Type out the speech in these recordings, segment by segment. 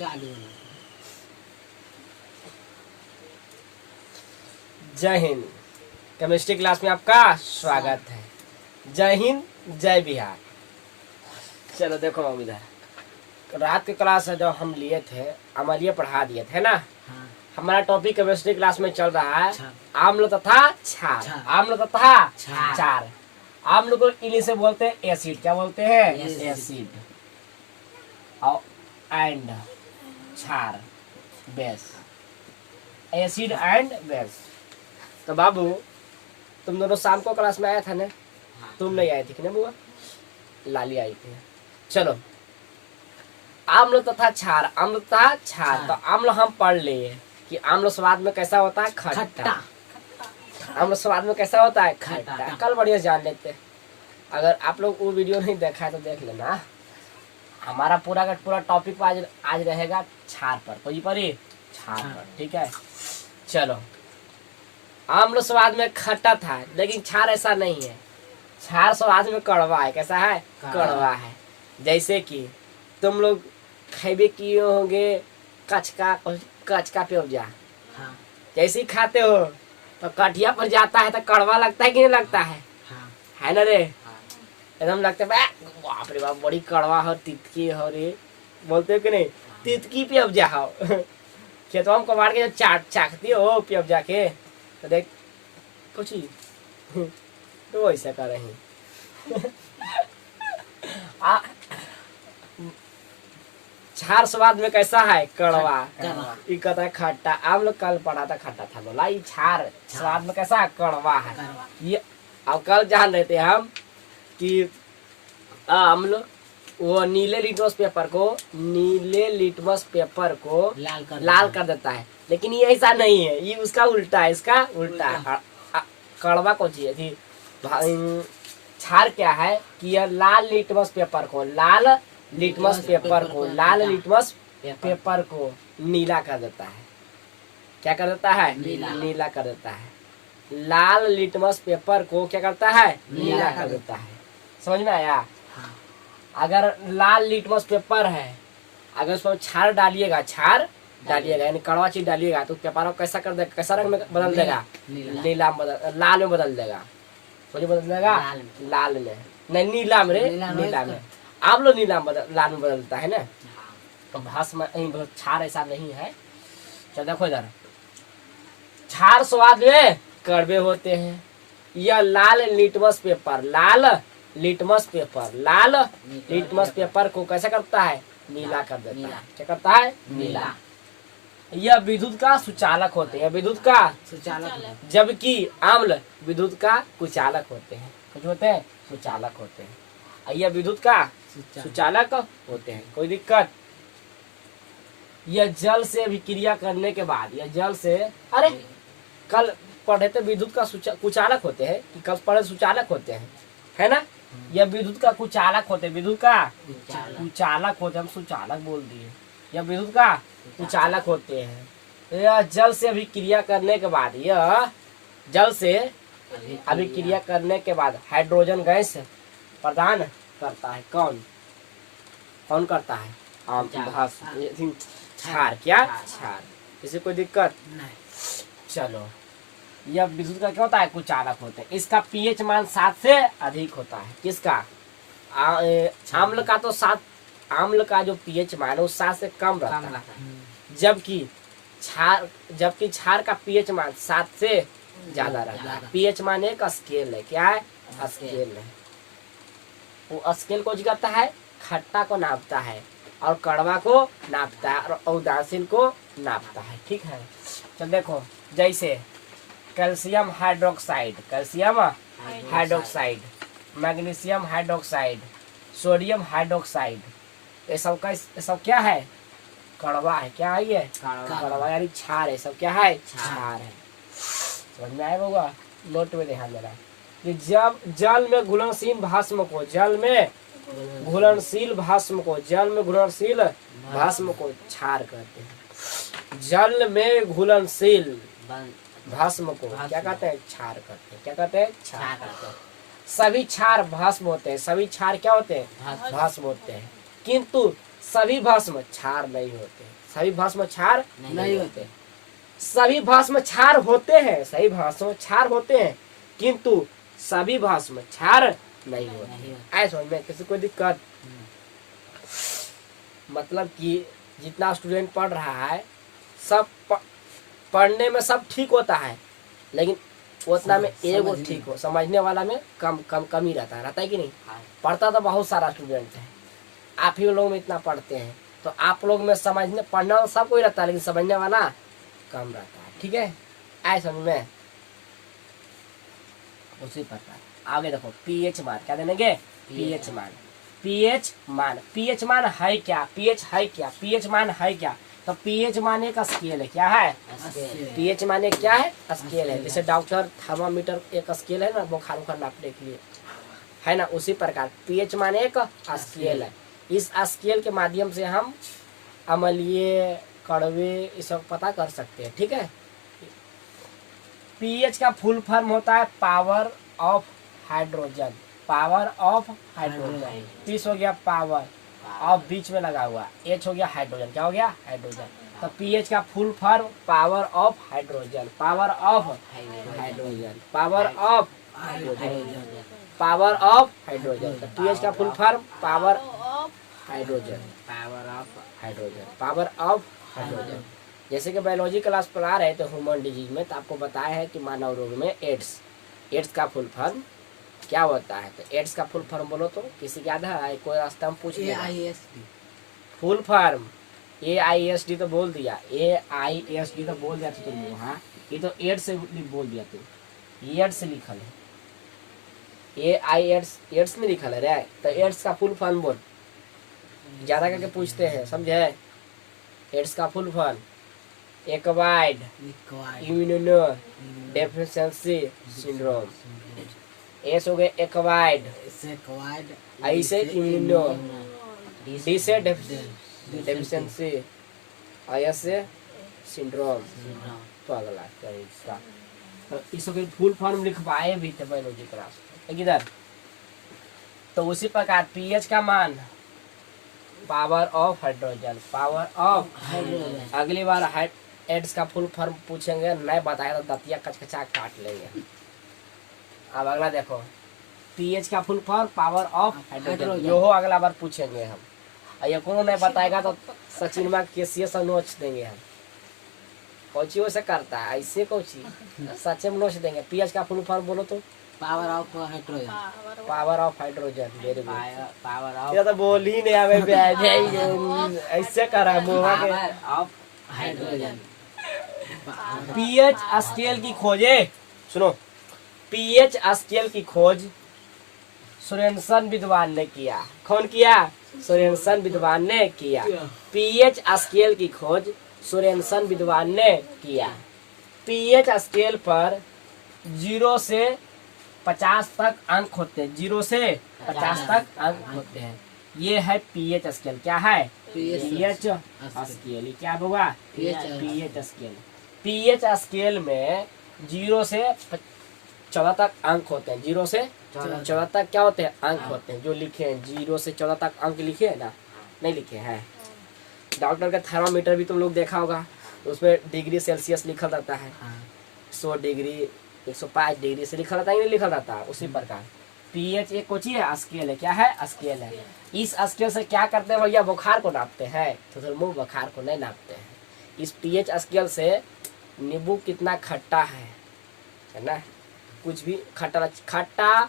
चालू। जय Hind. Chemistry class में आपका स्वागत है। जय हिंद जय बिहार। चलो देखो हम इधर रात के क्लास है जो हम लिए थे अमलिया पढ़ा दिए थे ना। हाँ। हमारा टॉपिक केमिस्ट्री क्लास में चल रहा है आम्ल तथा क्षार। आम्ल तथा क्षार। आम्ल को इंग्लिश से बोलते हैं एसिड। क्या बोलते हैं? एसिड। और एंड क्षार बेस। Acid and base. तो बाबू तुम दोनों शाम को क्लास में आया था ना? तुम नहीं आई थी कि ना बुआ? लाली आई थी। चलो आम्ल तथा क्षार। आम्ल तथा क्षार। तो आम्ल हम पढ़ लिए कि आम्ल स्वाद में कैसा होता है? खट्टा। आम्ल स्वाद में कैसा होता है? खट्टा। कल बढ़िया जान लेते। अगर आप लोग वो वीडियो नहीं देखा है तो देख लेना। हमारा पूरा का पूरा टॉपिक आज रहेगा क्षार पर। कोई पर ही क्षार पर। ठीक है। चलो आम्ल स्वाद में खट्टा था लेकिन क्षार ऐसा नहीं है। क्षार स्वाद में कड़वा है। कैसा है? कड़वा है। जैसे कि तुम लोग खाइबे किए होंगे कच का प्योजा। हाँ। जैसे ही खाते हो तो कटिया पर जाता है तो कड़वा लगता है कि नहीं लगता है? हाँ। है ना रे? एकदम लगता है बाप रे बाप बड़ी कड़वा हो तितकी हो रे। बोलते हो कि नहीं? तितकी प्योजा हो। खेतवा में कबाड़ के जो चाखती हो प्योजा के तो देख कुछ ही तो ऐसा कर रही। क्षार स्वाद में कैसा है? कड़वा। ये कहता है खट्टा। आप लोग कल पढ़ा था खट्टा था बोला। ये क्षार स्वाद में कैसा? कड़वा है। ये अब कल जान रहे थे हम कि आम्ल वो नीले लिटमस पेपर को लाल कर देता है। लेकिन ये ऐसा नहीं है। ये उसका उल्टा है। इसका उल्टा है। कड़वा कौन सी थी? क्षार क्या है कि यह लाल लिटमस पेपर को नीला कर देता है। क्या कर देता है? नीला कर देता है। लाल लिटमस पेपर को क्या करता है? नीला कर देता है। समझ में आया? अगर लाल लिटमस पेपर है, अगर उसमें क्षार डालिएगा यानी कड़वा चीज डालिएगा तो पेपर कैसा कर देगा? कैसा रंग में बदल देगा? नीला लाल में बदल देगा। बदल देगा लाल में नहीं नीला में रे। नीला में आप लोग लाल में बदलता है ना। तो भस्म क्षार ऐसा नहीं है। चलो देखो इधर क्षार स्वाद में कड़वे होते हैं। यह लाल लिटमस पेपर को कैसा करता है? नीला कर देता है। क्या करता है? नीला। यह विद्युत का सुचालक होते हैं। विद्युत का सुचालक। जबकि आम्ल विद्युत का कुचालक होते हैं। कुछ होते हैं? सुचालक होते हैं। यह विद्युत का सुचालक होते हैं। कोई दिक्कत? यह जल से अभिक्रिया करने के बाद अरे कल पढ़े थे विद्युत का कुचालक होते हैं कि कल पढ़े सुचालक होते हैं, है ना? यह विद्युत का कुचालक होते हैं। विद्युत का कुचालक होते हैं। हम सुचालक बोल दिए। यह विद्युत का कुचालक होते हैं। यह जल से अभिक्रिया करने के बाद हाइड्रोजन गैस प्रदान करता है। कौन करता है? क्षार। क्या? क्षार। इसे कोई दिक्कत नहीं। चलो यह विद्युत का क्या होता है? कुचालक होते हैं। इसका पीएच मान 7 से अधिक होता है। किसका? आम्ल का तो 7। आम्ल का जो पीएच मान है वो 7 से कम रहता है। जबकि क्षार का पीएच मान 7 से ज्यादा रहता है। पीएच मान एक स्केल है। क्या है? स्केल है। वो स्केल को करता है खट्टा को नापता है और कड़वा को नापता है और उदासीन को नापता है। ठीक है। चल देखो जैसे calcium hydroxide, magnesium hydroxide, sodium hydroxide, ये सब क्या है? कड़वा है। क्या है? ये कड़वा यानी क्षार है। सब क्या है? क्षार है। समझ में आया होगा? नोट में ध्यान देना कि जब जल में घुलनशील भस्म को क्षार कहते हैं। जल में घुलनशील भस्म को क्या कहते हैं? क्षार कहते हैं। क्या कहते हैं? क्षार कहते हैं। सभी क्षार भस्म होते हैं। सभी क्षार क्या होते हैं? भस्म होते हैं। किंतु सभी भस्म क्षार नहीं होते, सभी भस्म क्षार नहीं होते। सभी भस्म क्षार होते हैं, सभी भस्म क्षार होते हैं, किंतु सभी भस्म क्षार नहीं होते। ऐसा समझ में, किसी कोई दिक्कत? मतलब कि जितना स्टूडेंट पढ़ रहा है सब पढ़ने में सब ठीक होता है, लेकिन उतना में एगो ठीक हो, समझने वाला में कम ही रहता है कि नहीं? पढ़ता तो बहुत सारा स्टूडेंट है, आप ही लोग में इतना पढ़ते हैं, तो आप लोग में समझने पढ़ना सब कोई रहता है, लेकिन समझने वाला कम रहता है। ठीक है, ऐसा समझ में। उसी प्रकार आगे देखो, पीएच मान क्या देंगे? पीएच मान। पीएच मान, पीएच मान है क्या? पीएच है क्या? पीएच मान है क्या? तो पीएच मान एक स्केल है। क्या है? पीएच मान एक क्या है? स्केल है। जैसे डॉक्टर थर्मामीटर एक स्केल है ना, बुखार उखार नापने के लिए, है ना, उसी प्रकार पीएच मान एक स्केल है। इस स्केल के माध्यम से हम अम्लीय, कड़वे ये सब पता कर सकते हैं। ठीक है, पीएच का फुल फॉर्म होता है power of hydrogen. Power of hydrogen, पीस हो गया पावर ऑफ बीच में लगा हुआ, एच हो गया हाइड्रोजन। क्या हो गया? हाइड्रोजन। तो पीएच का full form power of hydrogen, power of hydrogen, power of hydrogen, power of hydrogen. तो पीएच का full form power of hydrogen, power of hydrogen, power of hydrogen. जैसे कि बायोलॉजी क्लास पढ़ा रहे थे ह्यूमन डिजीज में, तो आपको बताया है कि मानव रोग में एड्स का फुल फॉर्म क्या होता है। तो एड्स का फुल फॉर्म बोलो तो किसी याद है? कोई रास्ता हम पूछ लिया। फुल फॉर्म AISD तो बोल दिया, AISD तो बोल दिया तुम लोग। हाँ, ये तो एड्स से बोल दिया तुम, एड्स से लिखल है, एड्स में लिखल है रे। तो एड्स का फुल फॉर्म बोल, ज्यादा करके पूछते हैं, समझे? एड्स का full form acquired immuno deficiency syndrome. S हो गए एक्वायर्ड, ऐसे इम्यूनो से डेफिशिएंसी, ऐसे सिंड्रोम। तो अगला क्या है इसका? तो इसको फुल फॉर्म लिखवाए भी थे बायोलॉजी क्लास में इधर। तो उसी प्रकार पीएच का मान power of hydrogen, power of hydrogen. अगली बार एड्स का फुल फॉर्म पूछेंगे, नहीं बताया तो दतिया कचकचा काट लेंगे। अब अगला देखो, पीएच का full form power of hydrogen, यो हो अगला बार पूछेंगे हम। ये कोनो नहीं बताएगा तो सचिन में केसीए से नोच देंगे हम। कोची वैसे करता है ऐसे, कोची सच में नोच देंगे। पीएच का फुल फॉर्म बोलो तो? Power of hydrogen, power of hydrogen. Very good. Power ये तो बोल ही नहीं आवे ऐसे करा मुंह के। Of hydrogen. पीएच स्केल की खोजे, सुनो, पीएच स्केल की खोज सोरेनसन विद्वान ने किया। कौन किया? सोरेनसन विद्वान ने किया। पीएच स्केल की खोज सोरेनसन विद्वान ने किया। पीएच स्केल पर 0 से 50 तक अंक होते हैं, 0 से 50 तक अंक होते हैं। ये है पीएच स्केल। क्या है? PH scale. क्या होगा? PH scale. पीएच स्केल में 0 से 14 तक अंक होते हैं, 0 से 14 तक क्या होते हैं? अंक होते हैं। जो लिखे हैं 0 से 14 तक अंक लिखे है ना? नहीं लिखे हैं। डॉक्टर का थर्मामीटर भी तुम लोग देखा होगा, उसमें डिग्री सेल्सियस लिखा रहता है, 100 डिग्री 105 डिग्री से लिखा रहता है, नहीं लिखा रहता है। उसी प्रकार पीएच एक कोची है, स्केल है। क्या है? स्केल है। इस स्केल से क्या करते हैं भैया? बुखार को नापते हैं। तो मुंह बुखार को नहीं नापते हैं। इस पीएच स्केल से नींबू कितना खट्टा है ना, कुछ भी खट्टा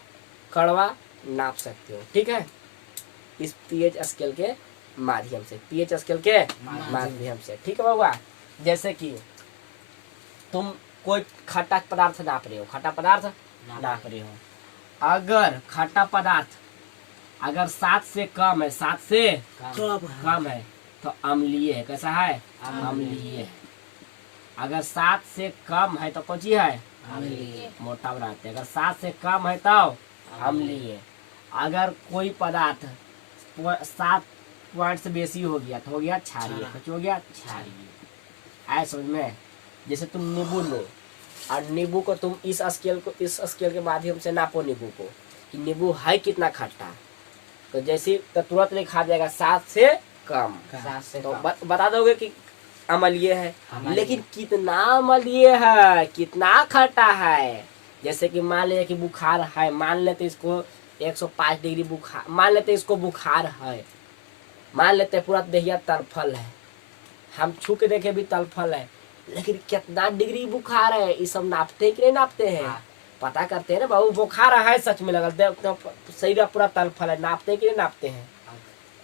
कड़वा नाप सकते हो। ठीक है, इस पीएच स्केल के माध्यम से, पीएच स्केल के माध्यम से। ठीक है बाबा, जैसे कि तुम कोई खट्टा पदार्थ नाप रहे हो, खट्टा पदार्थ नाप रहे हो, अगर खट्टा पदार्थ अगर 7 से कम है, 7 से कम है तो अम्लीय है। कैसा है? अम्लीय है। अगर 7 से कम है तो कौन सी है? मोटा बनाते हैं। अगर 7 से कम है तो अम्लीय। अगर कोई पदार्थ 7 पॉइंट से बेसी हो गया तो हो गया क्षारीय। कुछ हो गया क्षारीय। ऐसा समझ में? जैसे तुम नींबू लो और नींबू को तुम इस स्केल के माध्यम से नापो नींबू को कि नींबू है कितना खट्टा, तो जैसे तो तुरंत लिखा जाएगा 7 से कम। 7 से तो कम। बता दोगे कि अम्लीय है, अम्लीय। लेकिन कितना अम्लीय है, कितना खट्टा है। जैसे कि मान लीजिए कि बुखार है, मान लेते इसको 105 डिग्री बुखार, मान लेते इसको बुखार है, मान लेते पूरा देहिया तलफल है, हम छू के देखे भी तलफल है, लेकिन कितना डिग्री बुखार है ये सब नापते हैं कि नहीं नापते हैं? हाँ। पता करते हैं ना बाबू, बुखार है सच में लगल तो शरीर पूरा तलफल है, नापते हैं कि नहीं नापते हैं?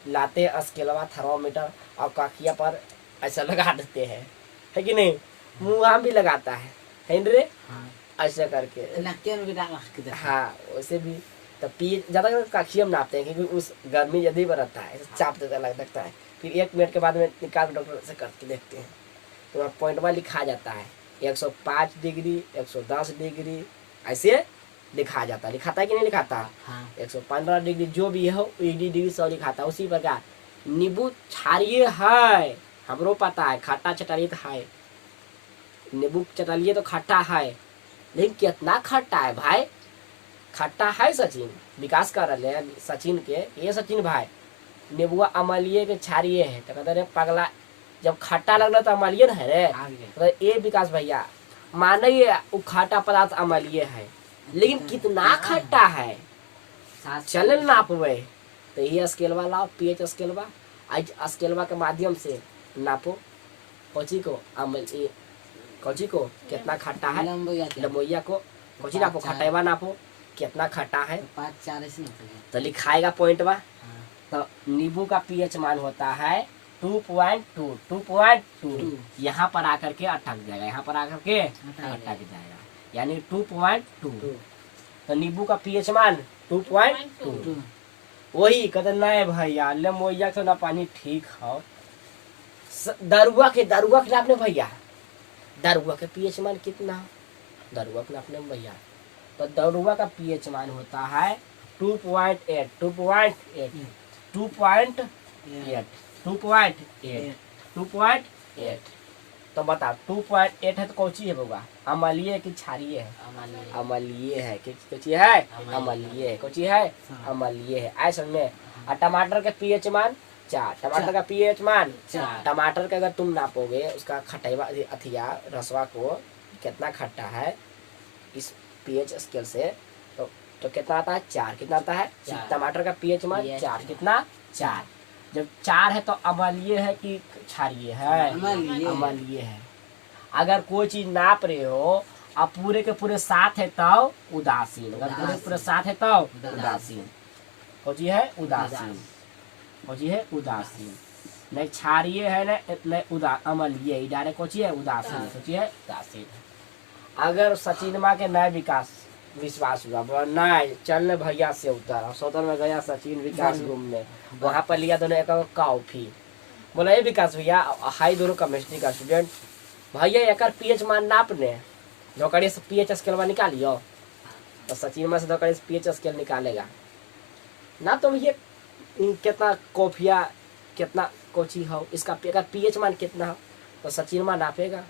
लाते हैं स्केलवा थर्मोमीटर और काकिया पर ऐसा लगा देते हैं, है कि नहीं? मुँह भी लगाता है रे, हाँ। ऐसा करके। नक्के में भी डाल के देते हैं। हाँ वैसे भी तो पी ज्यादा काखिया में नापते हैं, क्योंकि उस गर्मी यदि बढ़ता है चाप देता लगता है, फिर 1 मिनट के बाद में निकाल डॉक्टर से करके देखते हैं तो वहाँ पॉइंट में लिखा जाता है 105 डिग्री 110 डिग्री ऐसे लिखा जाता है। लिखाता है कि नहीं लिखाता? हाँ। 115 डिग्री जो भी हो 80 डिग्री सब लिखाता है। उसी प्रकार नींबू क्षारीय है, हमरो पता है, खट्टा चटालिए तो है, नींबू चटालिए तो खट्टा है, लेकिन कितना खट्टा है भाई? खट्टा है सचिन, विकास कर रहे हैं सचिन के, ये सचिन भाई नींबुआ अम्लीय के क्षारीय है, तो कहते रहे पगला जब खट्टा लग रहा तो अम्लीय न है रे। तो ये विकास भैया माने ये वो खट्टा पदार्थ अम्लीय है, लेकिन कितना खट्टा है चले नापवे। तो ये स्केलवा लाओ, पीएच स्केलवा, आज स्केलवा के माध्यम से नापो कोची को अम्लीय, कोची को कितना खट्टा है, लमोइया को कोची नापो, खटाइवा नापो कितना खट्टा है, 5-4 ऐसे नहीं होते हैं। तो लिखाएगा पॉइंटवा। हाँ। तो नींबू का पीएच मान होता है 2.2 यहाँ पर आकर के अटक जाएगा, यहाँ पर आकर के अटक जाएगा, यानी 2.2। तो नींबू का पीएच मान 2.2। वही कहते नहीं भैया लेमोइया के ना पानी ठीक हो, दरुआ के नापने भैया, दरुआ के पीएच मान कितना, दरुआ के नापने भैया, तो दरुआ का पीएच मान होता है 2.8 2.8। तो बता 2.8 है तो कौन सी है बउआ? अम्लीय है कि क्षारीय है? अम्लीय है। कौची है? अम्लीय है। कौची है? अम्लीय है। ऐसा में और टमाटर का पीएच मान 4, टमाटर का पीएच मान 4। टमाटर का अगर तुम नापोगे उसका खटाइवा अथिया रसवा को कितना खट्टा है इस पीएच स्केल से, तो कितना आता है? 4। कितना आता है? टमाटर का पीएच मान 4। कितना? 4। जब 4 है तो अम्लीय है कि क्षारीय है? अम्लीय है। अगर कोई चीज नाप रहे हो अब पूरे के पूरे 7 है तो उदासीन, अगर पूरे पूरे 7 है तो उदासीन। कौची है? उदासीन। कौची है? उदासीन। नहीं क्षारीय है नहीं अम्लीय, डायरेक्ट कौची है? उदासीन। कौची है? उदासीन। अगर सचिन माँ के नए विकास विश्वास हुआ नहीं चलने भैया से उतर सौतन में गया सचिन विकास घूमने, वहाँ पर लिया दोनों एक कॉफी, बोला ये विकास भैया हाई दोनों केमिस्ट्री का स्टूडेंट भैया एक पीएच मान नापने धोकड़ी से पीएच स्केल निकालियो, तो सचिन में से धोकड़ी से पीएच स्केल निकालेगा ना, तो भैया कितना कॉफिया कितना कोची हो इसका पीएच मान कितना हो, तो सचिन में नापेगा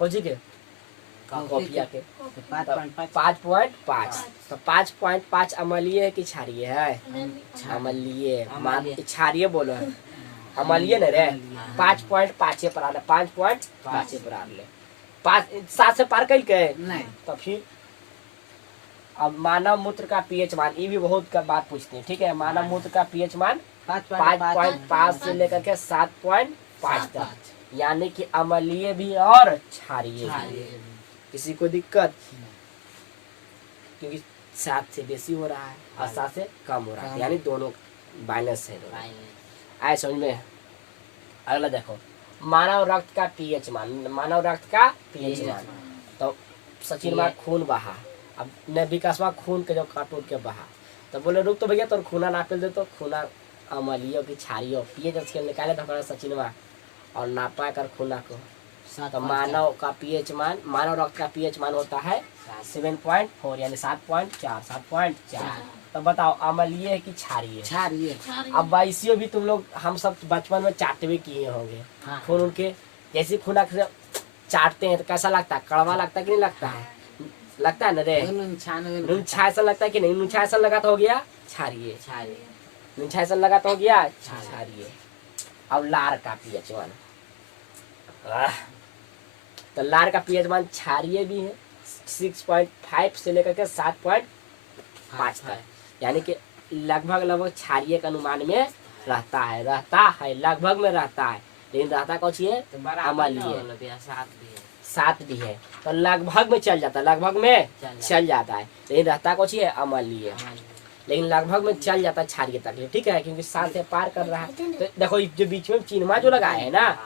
कोची के कॉफिया के 5.5। तो 5.5 अम्लीय है कि क्षारीय है? अम्लीय। क्षारीय बोलो है अम्लीय नहीं रे, 5.5 पर आ ले, 5.5 पर आ ले, 7 से पार कर के नहीं। तो फिर अब मानव मूत्र का पीएच मान, ये भी बहुत का बात पूछते हैं, ठीक है? मानव मूत्र का पीएच मान 5.5 से लेकर के 7.5 तक, यानी कि अम्लीय भी और क्षारीय भी। किसी को दिक्कत? क्योंकि 7 से बेसी हो रहा है और 7 से कम हो रहा है, यानी दोनों बैलेंस है। आए समझ में? अगला देखो मानव रक्त का पीएच मान, मानव रक्त का पीएच मान। तो सचिन में खून बहा, अब न विकास में खून के जो काटूट के बहा, तो बोले रुक तो भैया तो खूना नापे दे, तो खूना अम्लीय की क्षारीय पीएच स्केल निकाले तो सचिन में और नापा कर खूना को, तो मानव का पीएच मान, मानव रक्त का पीएच मान होता है 7.4 यानी 7.4। तो बताओ अम्लीय है कि क्षारीय? क्षारीय। अब वैसे भी तुम लोग हम सब बचपन में चाटवे किए होंगे खून उनके, जैसे खूना से चाटते हैं तो कैसा लगता है? कड़वा लगता है कि नहीं लगता है? लगता है ना रे, नुनछा ऐसा लगता है कि नहीं? नुनछा ऐसा लगा तो हो गया क्षारीय, नुनछा ऐसा लगा तो हो गया क्षारीय। अब लार का पीएच मान, तो लार का पीएच मान क्षारीय भी है 6.5 से लेकर के 7.5 तक, यानी कि लगभग क्षारीय के अनुमान में रहता है लगभग में रहता है, लेकिन रहता कौन सी है अम्लीय, 7 भी है तो लगभग में चल जाता है, लगभग में चल जाता है, लेकिन रहता कौन सी है अम्लीय, लेकिन लगभग में चल जाता है क्षारीय तक, ठीक है, क्योंकि 7 से पार कर रहा है। तो देखो जो बीच में चिन्ह जो लगाया है ना,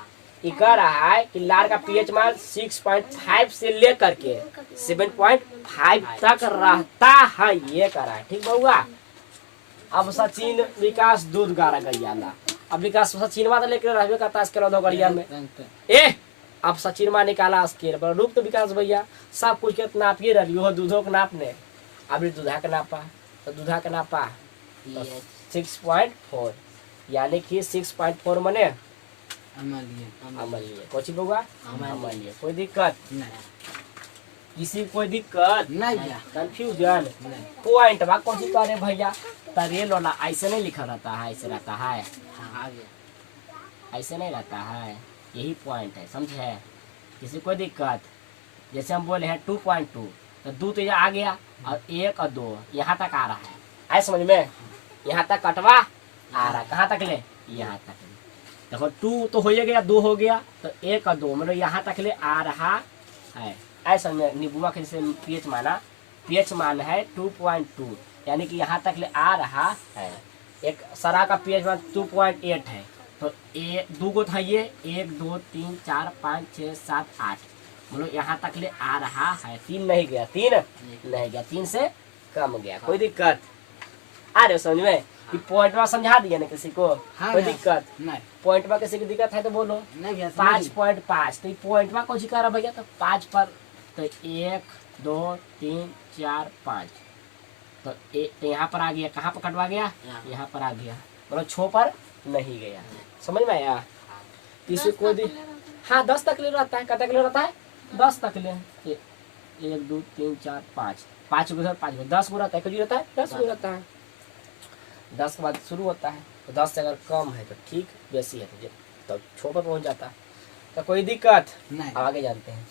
ये कह रहा है कि लार का पीएच मान 6.5 से लेकर के 7.5 तक रहता है, ये कह रहा है, ठीक बहुआ। अब सचिन विकास दूध गारा गरियाला, अब विकास सचिन तो लेकर रहबे करता है स्केल गरिया में, अब सचिन माँ निकाला स्केल पर, रुक तो विकास भैया सब कुछ के नापिए रही हो, दूधों के नापने, अब दूधा के नापा तो दूधा के नापा 6.4, यानी कि 6.4 मने अम्लीय, कोची बउआ अम्लीय, कोई दिक्कत किसी कोई दिक्कत नहीं, कंफ्यूजन पॉइंट बा कोची करे भैया, रेल वाला ऐसे नहीं लिखा रहता है, ऐसे रहता है, ऐसे नहीं रहता है, यही पॉइंट है, समझे, किसी कोई दिक्कत। जैसे हम बोले हैं 2.2 तो 2 तो यहाँ आ गया और 1 और 2 यहाँ तक आ रहा है, आए समझ में, यहाँ तक कटवा आ रहा है, कहाँ तक ले यहाँ तक ले, देखो 2 तो हो गया, 2 हो गया तो 1 और 2 मतलब यहाँ तक ले आ रहा है, ऐसा में नींबुआ के जैसे पीएच माना, पीएच मान है 2.2, यानी कि यहाँ तक ले आ रहा है। एक सरा का पीएच मान 2.8 है, तो 2 को था ये 1 2 3 4 5 6 7 8, मतलब यहाँ तक ले आ रहा है, 3 नहीं गया, 3 नहीं गया, 3 से कम गया, कोई दिक्कत आ रहे समझ में, कि पॉइंट में समझा दिया ना किसी को, कोई दिक्कत नहीं, पॉइंट में किसी की दिक्कत है तो बोलो। 5.5 तो पॉइंट में कौन सी कर रहा भैया, तो 5 पर, तो 1 2 3 4 5, तो यहाँ पर आ गया, कहाँ पर कटवा गया, यहाँ पर आ गया, मतलब 6 पर नहीं गया, समझ में आया। इसे कोई दी हाँ 10 तक ले रहता है, कतक ले रहता है 10 तक ले, 1 2 3 4 5, 5 उधर 5 में 10 गो रहता है, कभी रहता है 10 गो रहता है, 10 के बाद शुरू होता है, तो 10 से अगर कम है तो ठीक, बेसी है तो 6 पर पहुंच जाता है, तो कोई दिक्कत नहीं। आगे जानते हैं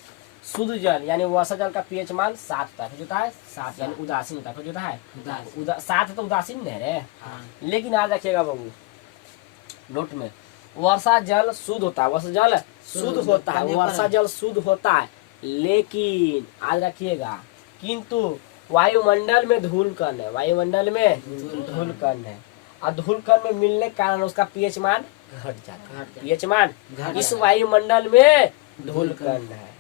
शुद्ध जल यानी वर्षा जल का पीएच मान 7 तक होता है, 7 यानी उदासीन होता है, होता है 7 तो उदासीन नहीं रे, लेकिन आज रखिएगा बाबू नोट में, वर्षा जल शुद्ध होता है, वर्षा जल शुद्ध होता है, वर्षा जल शुद्ध होता है, लेकिन आज रखिएगा किंतु वायुमंडल में धूल कण है, वायुमंडल में धूल कण है, और धूल कण में मिलने के कारण उसका पीएच मान घट जाता है, पीएच मान इस वायुमंडल में धूल कण है,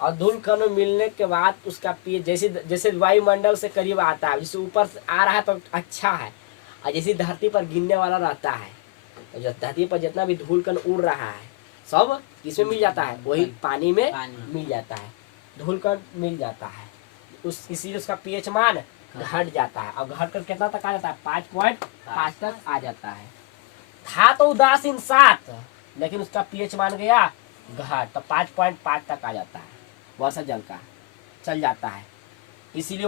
और धूल कण मिलने के बाद उसका पीएच जैसे जैसे वायुमंडल से करीब आता है, जैसे ऊपर से आ रहा है तो अच्छा है, और जैसे धरती पर गिरने वाला रहता है, तो जो धरती पर जितना भी धूल कण उड़ रहा है सब किसमें मिल जाता है, वही पानी में मिल जाता है, धूल कण मिल जाता है, उस इसीलिए उसका पीएच मान घट जाता है, और घट कर कितना तक आ जाता है 5.5 तक आ जाता है। था तो उदासीन 7, लेकिन उसका पीएच मान गया घट, तो 5.5 तक आ जाता है, वर्षा जल का चल जाता है, इसीलिए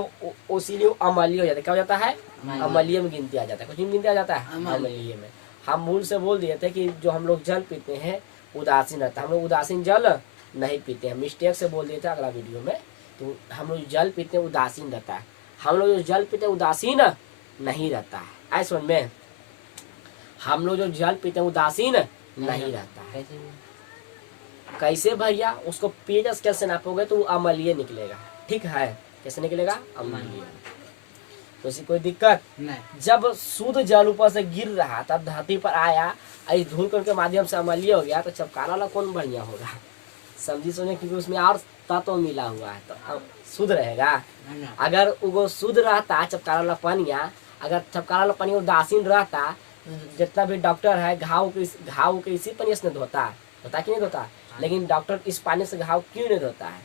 अम्लीय हो जाता है, क्या हो जाता है अम्लीय में गिनती आ जाता है, कुछ गिनती आ जाता है अम्लीय में। हम भूल से बोल दिए थे कि जो हम लोग जल पीते हैं उदासीन रहता है, हम लोग उदासीन जल नहीं पीते हैं, मिस्टेक से बोल दिए थे अगला वीडियो में, तो हम लोग जल पीते हैं उदासीन रहता है, हम लोग जो जल पीते हैं उदासीन नहीं रहता है, ऐसे में हम लोग जो जल पीते हैं उदासीन नहीं रहता है। कैसे भैया, उसको पीएच स्केल से नापोगे तो अम्लीय निकलेगा, ठीक है, कैसे निकलेगा अम्लीय, तो इसी कोई दिक्कत नहीं। जब शुद्ध जल ऊपर से गिर रहा तब धरती पर आया, इस धूल कण के माध्यम से अम्लीय हो गया, तो चपकारा वाला कौन बढ़िया होगा, समझी सुने, क्योंकि उसमें और तत्व मिला हुआ है तो शुद्ध रहेगा। अगर वो शुद्ध रहता चपकारा वाला पनिया, अगर चपकारा वाला पनिया उदासीन रहता, जितना भी डॉक्टर है घाव के इसी पानी से धोता कि नहीं धोता, लेकिन डॉक्टर इस पानी से घाव क्यों नहीं धोता है,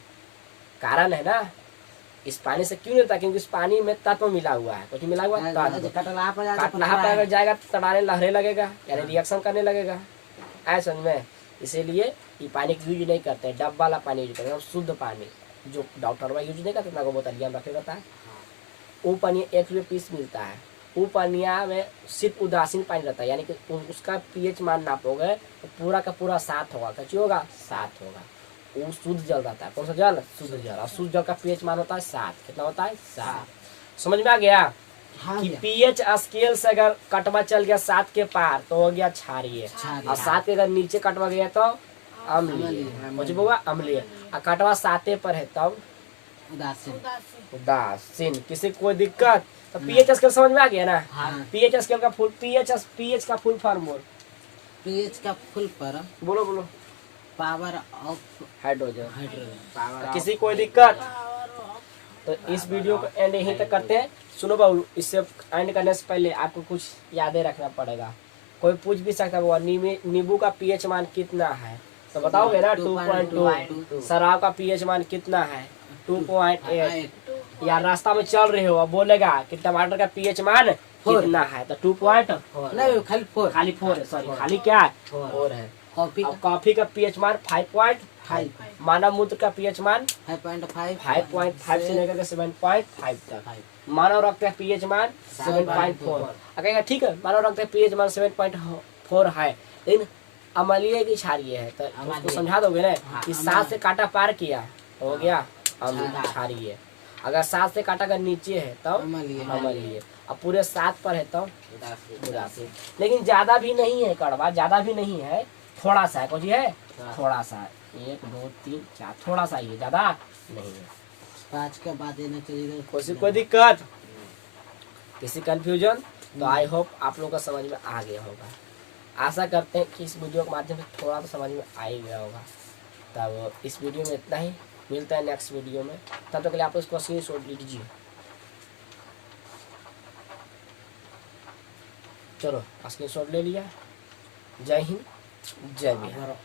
कारण है ना, इस पानी से क्यों नहीं होता, क्योंकि इस पानी में तत्व मिला हुआ है, कुछ मिला हुआ है, कटलाहा पर अगर जाएगा तड़ाने लहरे लगेगा, यानी रिएक्शन करने लगेगा, ऐसा में, इसीलिए ये पानी की यूज नहीं करते, डब्बा वाला पानी यूज करते हैं, शुद्ध पानी जो डॉक्टर यूज नहीं करते, ना बोतलिया रखे रहता है, वो पानी 1 रुपये पीस मिलता है, वो पानिया में सिर्फ उदासीन पानी रहता है, यानी कि उसका पीएच मान नापोगे तो पूरा का पूरा 7 होगा। कैसे होगा? 7 होगा। वो शुद्ध जल रहता है। कौन सा जल? शुद्ध जल। और शुद्ध जल का पीएच मान होता है 7। कितना होता है? 7। समझ में आ गया हाँ कि भैया। पीएच स्केल से अगर कटवा चल गया 7 के पार तो हो गया क्षारीय, क्षारीय। और 7 के अगर नीचे कटवा गया तो अम्लीय। अम्लीय। मुझे बोला अम्लीय। और कटवा 7 पर है तब उदासीन। उदासीन। किसी को कोई दिक्कत? तो पीएच स्केल समझ में आ गया ना? हाँ। पीएच स्केल का फुल पीएच का फुल फॉर्म बोल। पीएच का फुल पर बोलो बोलो। Power of hydrogen. हाइड्रोजन। किसी को कोई दिक्कत? तो इस वीडियो को एंड यहीं तक करते हैं। सुनो बाबू, इससे एंड करने से पहले आपको कुछ यादें रखना पड़ेगा। कोई पूछ भी सकता है नींबू का पीएच मान कितना है, तो बताओगे ना 2.2। शराब का पीएच मान कितना है? 2.8। या रास्ता में चल रहे हो अब बोलेगा कि टमाटर का पीएच मान कितना है, तो 2.4 नहीं, खाली 4। खाली 4 है। सॉरी, खाली क्या है? 4 है। कॉफी अब कॉफी का पीएच मान 5.5। मानव मूत्र का पीएच मान 5.5। 5.5 से लेकर के 7.5 तक। मानव रक्त का पीएच मान 7.4। कहेगा ठीक है, मानव रक्त का पीएच मान 7.4 है, लेकिन अम्लीय की क्षारीय है, तो उसको समझा दोगे ना कि 7 से काटा पार किया तो हो गया क्षारीय। अगर 7 से काटा अगर नीचे है तब अम्लीय। अब पूरे 7 पर है तब उदासीन। लेकिन ज्यादा भी नहीं है कड़वा, ज्यादा भी नहीं है, थोड़ा सा है। कौन सी है? थोड़ा सा। 1 2 3 4, थोड़ा सा ही है, ज्यादा नहीं है। 5 के बाद देना चाहिए। कोई दिक्कत? किसी कंफ्यूजन? तो आई होप आप लोगों का समझ में आ गया होगा। आशा करते हैं कि इस वीडियो के माध्यम से थोड़ा तो समझ में आ ही गया होगा। तब इस वीडियो में इतना ही, मिलता है नेक्स्ट वीडियो में। तब तक के लिए आप इसको स्क्रीनशॉट लीजिए। चलो स्क्रीनशॉट ले लिया। जय हिंद, जय बिहार।